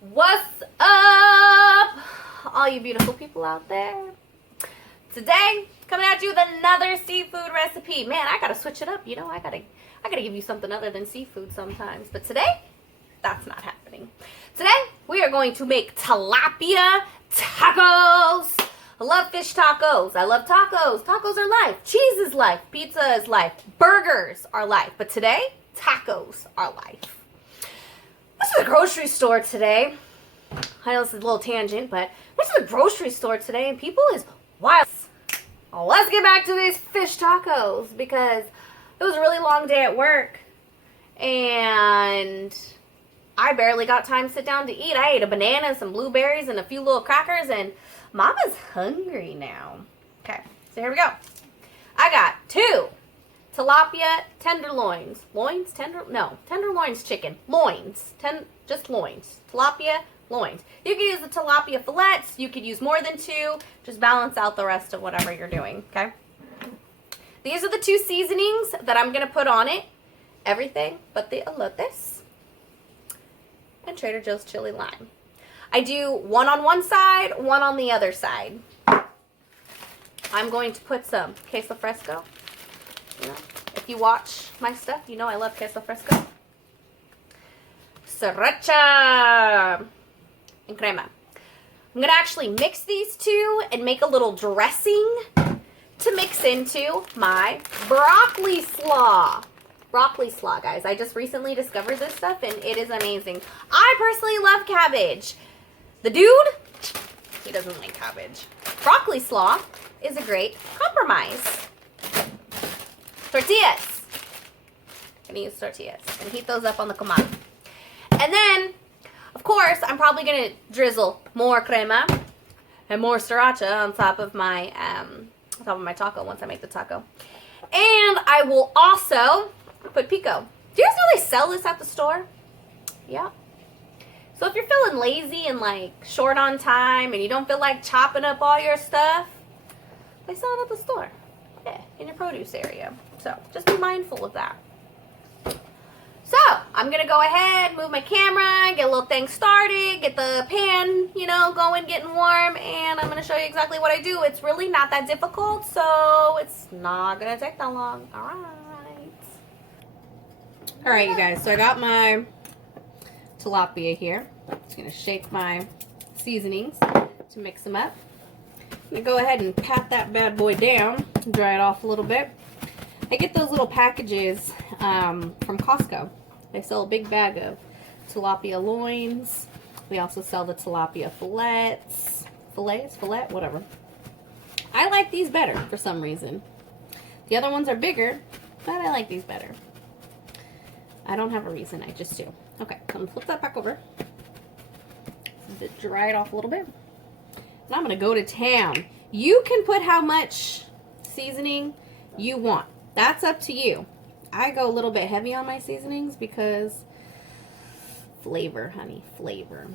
What's up, all you beautiful people out there? Today, coming at you with another seafood recipe. Man, I gotta switch it up. You know, I gotta give you something other than seafood sometimes. But today, that's not happening. Today, we are going to make tilapia tacos. I love fish tacos. I love tacos. Tacos are life. Cheese is life. Pizza is life. Burgers are life. But today, tacos are life. Went to the grocery store today. I know this is a little tangent, but went to the grocery store today and people is wild. Let's get back to these fish tacos because it was a really long day at work and I barely got time to sit down to eat. I ate a banana and some blueberries and a few little crackers and Mama's hungry now. Okay, so here we go. I got 2 tilapia tenderloins. Loins? Tenderloins chicken. Loins. Just loins. Tilapia loins. You can use the tilapia fillets. You could use more than 2. Just balance out the rest of whatever you're doing, okay? These are the 2 seasonings that I'm going to put on it. Everything but the elotes and Trader Joe's chili lime. I do one on one side, one on the other side. I'm going to put some Queso Fresco. You know, if you watch my stuff, you know I love Queso Fresco. Sriracha and Crema. I'm going to actually mix these 2 and make a little dressing to mix into my broccoli slaw. Broccoli slaw, guys. I just recently discovered this stuff and it is amazing. I personally love cabbage. The dude, he doesn't like cabbage. Broccoli slaw is a great compromise. Tortillas. I'm gonna use tortillas and heat those up on the comal. And then, of course, I'm probably gonna drizzle more crema and more sriracha on top of my taco once I make the taco. And I will also put pico. Do you guys know they sell this at the store? Yeah. So if you're feeling lazy and like short on time and you don't feel like chopping up all your stuff, they sell it at the store. Yeah, in your produce area. So just be mindful of that. So I'm going to go ahead, move my camera, get a little thing started, get the pan, you know, going, getting warm, and I'm going to show you exactly what I do. It's really not that difficult, so it's not going to take that long. All right. All right, you guys. So I got my tilapia here. Just going to shake my seasonings to mix them up. I'm going to go ahead and pat that bad boy down, dry it off a little bit. I get those little packages from Costco. They sell a big bag of tilapia loins. They also sell the tilapia fillet, whatever. I like these better for some reason. The other ones are bigger, but I like these better. I don't have a reason, I just do. Okay, so I'm going to flip that back over. Dry it off a little bit. And I'm going to go to town. You can put how much seasoning you want. That's up to you. I go a little bit heavy on my seasonings because flavor, honey, flavor.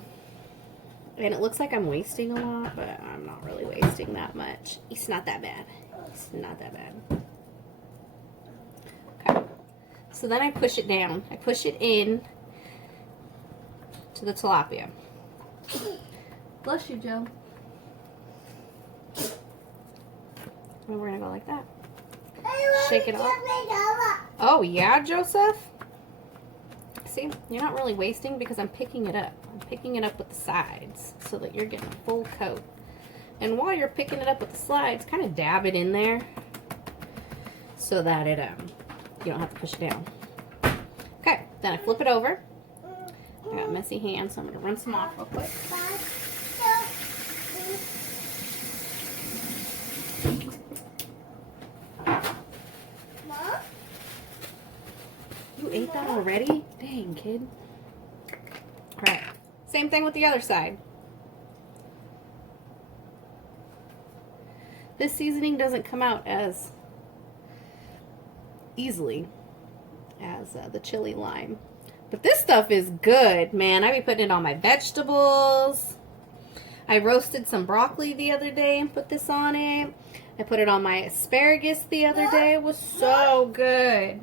And it looks like I'm wasting a lot, but I'm not really wasting that much. It's not that bad. It's not that bad. Okay. So then I push it down. I push it in to the tilapia. Bless you, Joe. And we're going to go like that. Shake it off. Oh, yeah, Joseph? See, you're not really wasting because I'm picking it up. I'm picking it up with the sides so that you're getting a full coat. And while you're picking it up with the sides, kind of dab it in there so that it you don't have to push it down. Okay, then I flip it over. I got messy hands, so I'm going to rinse them off real quick. You ate that already? Dang, kid. Alright. Same thing with the other side. This seasoning doesn't come out as easily as the chili lime. But this stuff is good, man. I be putting it on my vegetables. I roasted some broccoli the other day and put this on it. I put it on my asparagus the other day. It was so good.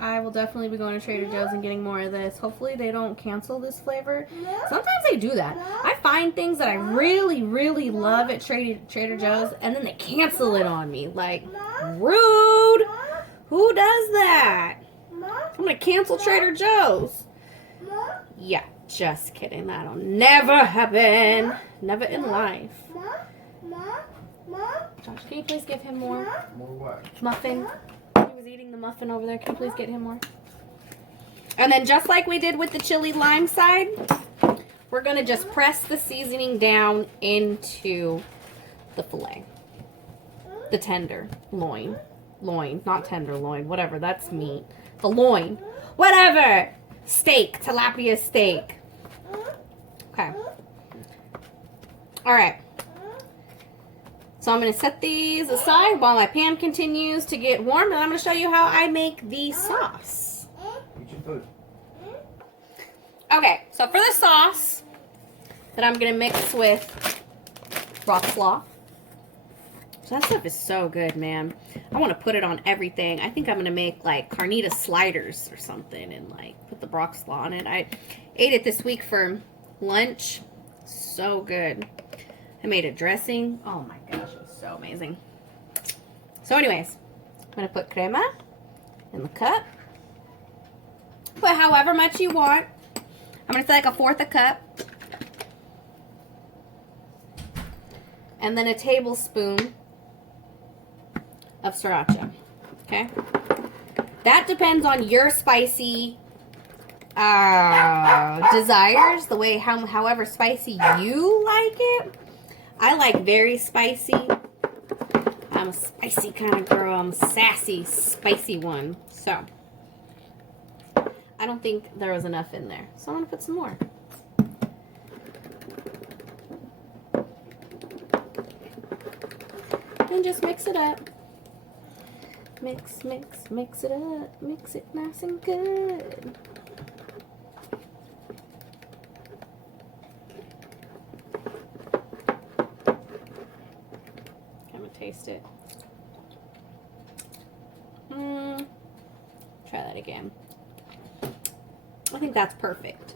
I will definitely be going to Trader Joe's and getting more of this. Hopefully they don't cancel this flavor. Sometimes they do that. I find things that I really, really love at Trader Joe's and then they cancel it on me. Like, rude. Who does that? I'm going to cancel Trader Joe's. Yeah, just kidding. That'll never happen. Never in life. Josh, can you please give him more? More what? Muffin. He was eating the muffin over there. Can you please get him more? And then just like we did with the chili lime side, we're going to just press the seasoning down into the filet. The tender loin. Loin, not tenderloin. Whatever, that's meat. The loin. Whatever. Steak. Tilapia steak. Okay. All right. So I'm going to set these aside while my pan continues to get warm, and I'm going to show you how I make the sauce. Eat your food. Okay, so for the sauce that I'm going to mix with Broccoli Slaw. So that stuff is so good, man. I want to put it on everything. I think I'm going to make like carnita sliders or something and like put the Broccoli Slaw on it. I ate it this week for lunch. So good. I made a dressing. Oh my gosh, it was so amazing. So anyways, I'm going to put crema in the cup. Put however much you want. I'm going to say like a fourth a cup. And then a tablespoon of Sriracha. Okay? That depends on your spicy desires. The way, however spicy you like it. I like very spicy. I'm a spicy kind of girl. I'm a sassy, spicy one. So, I don't think there was enough in there. So, I'm going to put some more. And just mix it up. Mix, mix, mix it up. Mix it nice and good. Taste it. Try that again. I think that's perfect.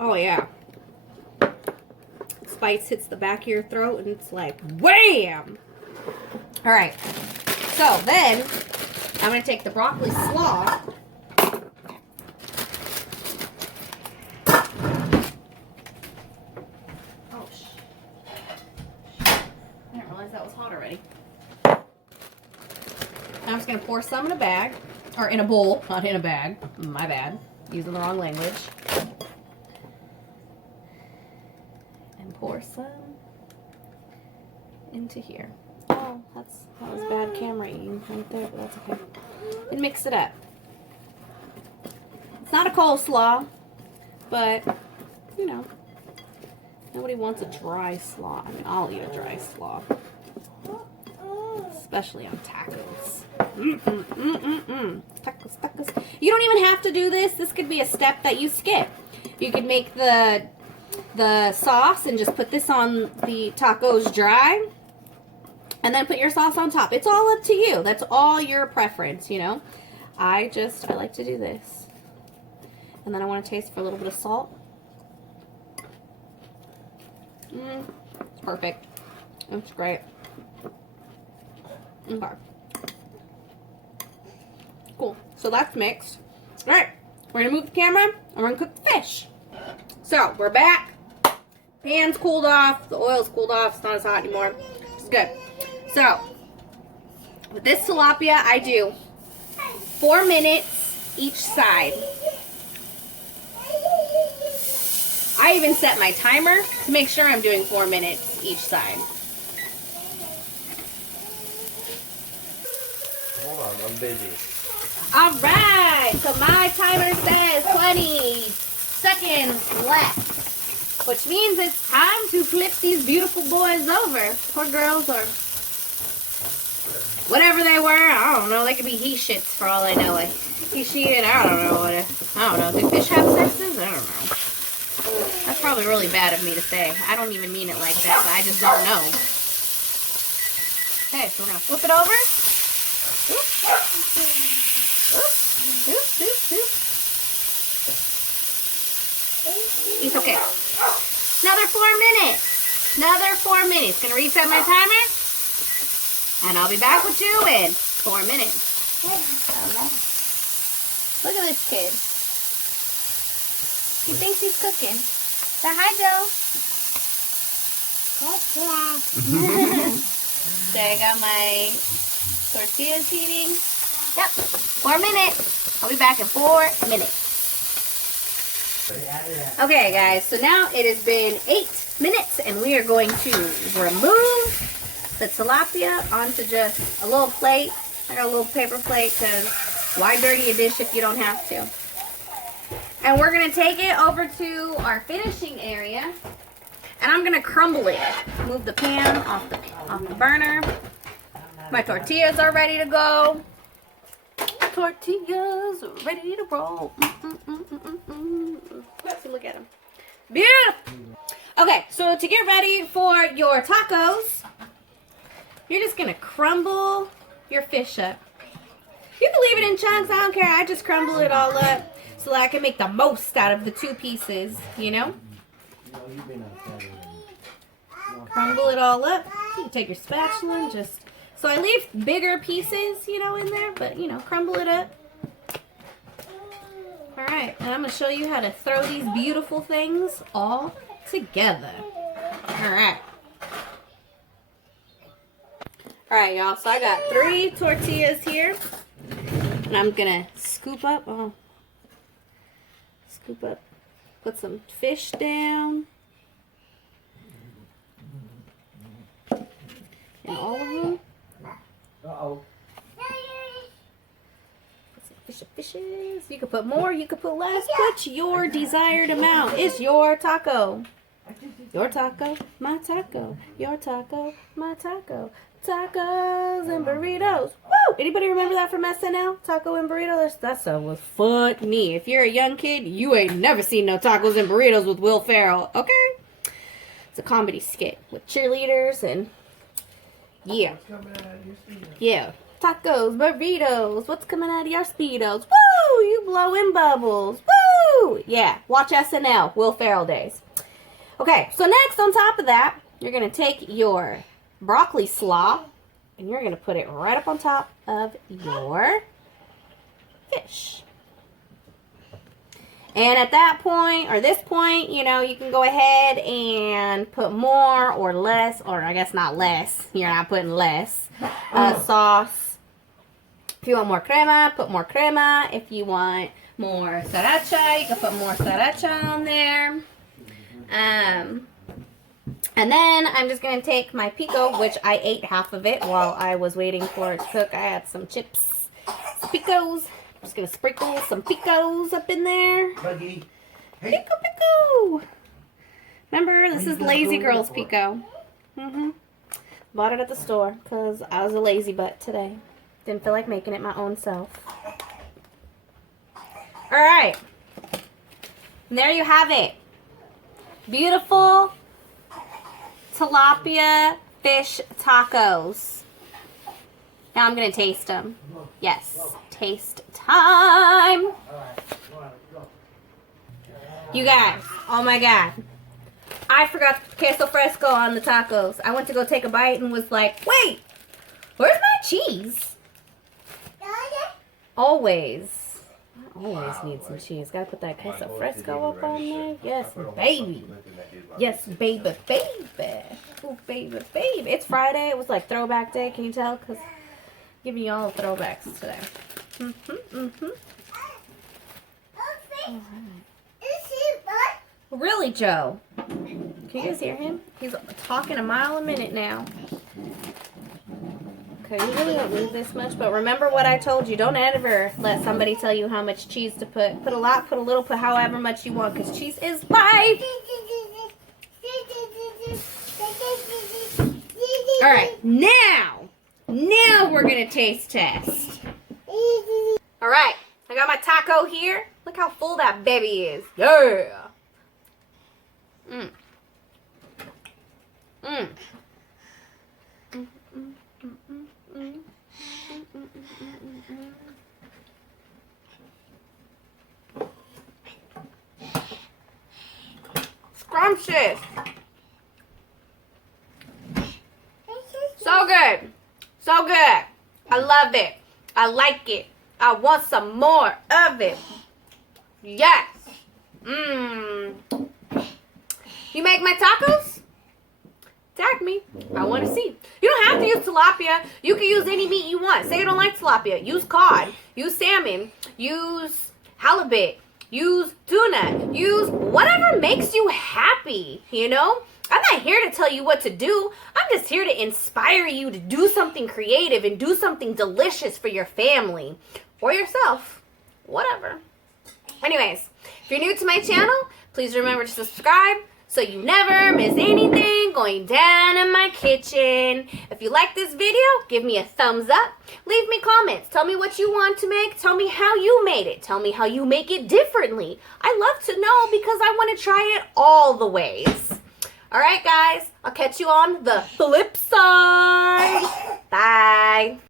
Oh yeah. Spice hits the back of your throat and it's like wham! Alright. So then I'm gonna take the broccoli slaw. That was hot already. I'm just going to pour some in a bag, or in a bowl, not in a bag. My bad. Using the wrong language. And pour some into here. Oh, that was bad camera eating right there, but that's okay. And mix it up. It's not a coleslaw, but, you know, nobody wants a dry slaw. I mean, I'll eat a dry slaw. Especially on tacos. Tacos, tacos. You don't even have to do this. This could be a step that you skip. You could make the sauce and just put this on the tacos dry. And then put your sauce on top. It's all up to you. That's all your preference, you know. I like to do this. And then I want to taste for a little bit of salt. It's perfect. It's great. Okay. Cool. So that's mixed. Alright. We're going to move the camera and we're going to cook the fish. So, we're back. Pan's cooled off. The oil's cooled off. It's not as hot anymore. It's good. So, with this tilapia, I do 4 minutes each side. I even set my timer to make sure I'm doing 4 minutes each side. Hold on, I'm busy. Alright, so my timer says 20 seconds left. Which means it's time to flip these beautiful boys over. Or girls, or whatever they were. I don't know. They could be he shits for all I know. Like, he sheeted. I don't know. I don't know. Do fish have sexes? I don't know. That's probably really bad of me to say. I don't even mean it like that, but I just don't know. Okay, so we're gonna flip it over. Oop. Oop. Oop, oop, oop. It's okay. Another 4 minutes. Another 4 minutes. Gonna reset my timer. And I'll be back with you in 4 minutes. Okay. Look at this kid. He thinks he's cooking. Say hi, Joe. So I got my tortillas heating. Yep, 4 minutes. I'll be back in 4 minutes. Okay, guys, so now it has been 8 minutes, and we are going to remove the tilapia onto just a little plate. I got a little paper plate because why dirty a dish if you don't have to? And we're going to take it over to our finishing area. And I'm going to crumble it. Move the pan off the burner. My tortillas are ready to go. Tortillas are ready to roll. Let's look at them. Beautiful. Okay, so to get ready for your tacos, you're just going to crumble your fish up. You can leave it in chunks. I don't care. I just crumble it all up so that I can make the most out of the 2 pieces, you know? Crumble it all up. You can take your spatula and just... So I leave bigger pieces, you know, in there, but, you know, crumble it up. Alright, and I'm going to show you how to throw these beautiful things all together. Alright. Alright, y'all, so I got 3 tortillas here. And I'm going to scoop up, put some fish down. And all of them. Uh-oh. Put some fishes. You can put more, you can put less. Put your desired amount. It's your taco. Your taco, my taco. Your taco, my taco. Tacos and burritos. Woo! Anybody remember that from SNL? Taco and burritos? That stuff was funny. If you're a young kid, you ain't never seen no tacos and burritos with Will Ferrell. Okay? It's a comedy skit with cheerleaders and... Yeah. Yeah. Tacos, burritos. What's coming out of your Speedos? Woo! You blowing bubbles. Woo! Yeah. Watch SNL. Will Ferrell days. Okay. So next, on top of that, you're going to take your broccoli slaw and you're going to put it right up on top of your fish. And at that point, or this point, you know, you can go ahead and put more or less, or I guess not less. You're not putting less sauce. If you want more crema, put more crema. If you want more sriracha, you can put more sriracha on there. And then I'm just going to take my pico, which I ate half of it while I was waiting for it to cook. I had some chips, some picos. I'm just going to sprinkle some picos up in there. Buggy. Hey. Pico, pico. Remember, this is Lazy Girl's pico. Bought it at the store because I was a lazy butt today. Didn't feel like making it my own self. Alright. And there you have it. Beautiful tilapia fish tacos. Now I'm going to taste them. Yes, taste time. You guys, oh my god. I forgot queso fresco on the tacos. I went to go take a bite and was like, wait, where's my cheese? Always. I always need some cheese. Gotta put that queso fresco up on there. Yes, baby. Yes, baby, baby. Oh, baby, baby. It's Friday. It was like throwback day. Can you tell? Because I'm giving you all the throwbacks today. All right. Really, Joe? Can you guys hear him? He's talking a mile a minute now. Okay, you really don't need this much, but remember what I told you. Don't ever let somebody tell you how much cheese to put. Put a lot, put a little, put however much you want, because cheese is life. All right, now we're going to taste test. All right, I got my taco here. Look how full that baby is. Yeah. scrumptious. So good. So good. I love it. I like it. I want some more of it. Yes. Mmm. You make my tacos? Tag me. I want to see. You don't have to use tilapia. You can use any meat you want. Say you don't like tilapia. Use cod. Use salmon. Use halibut. Use tuna. Use whatever makes you happy, you know? I'm not here to tell you what to do. I'm just here to inspire you to do something creative and do something delicious for your family or yourself. Whatever. Anyways, if you're new to my channel, please remember to subscribe so you never miss anything going down in my kitchen. If you like this video, give me a thumbs up. Leave me comments. Tell me what you want to make. Tell me how you made it. Tell me how you make it differently. I love to know because I want to try it all the ways. All right, guys. I'll catch you on the flip side. Bye.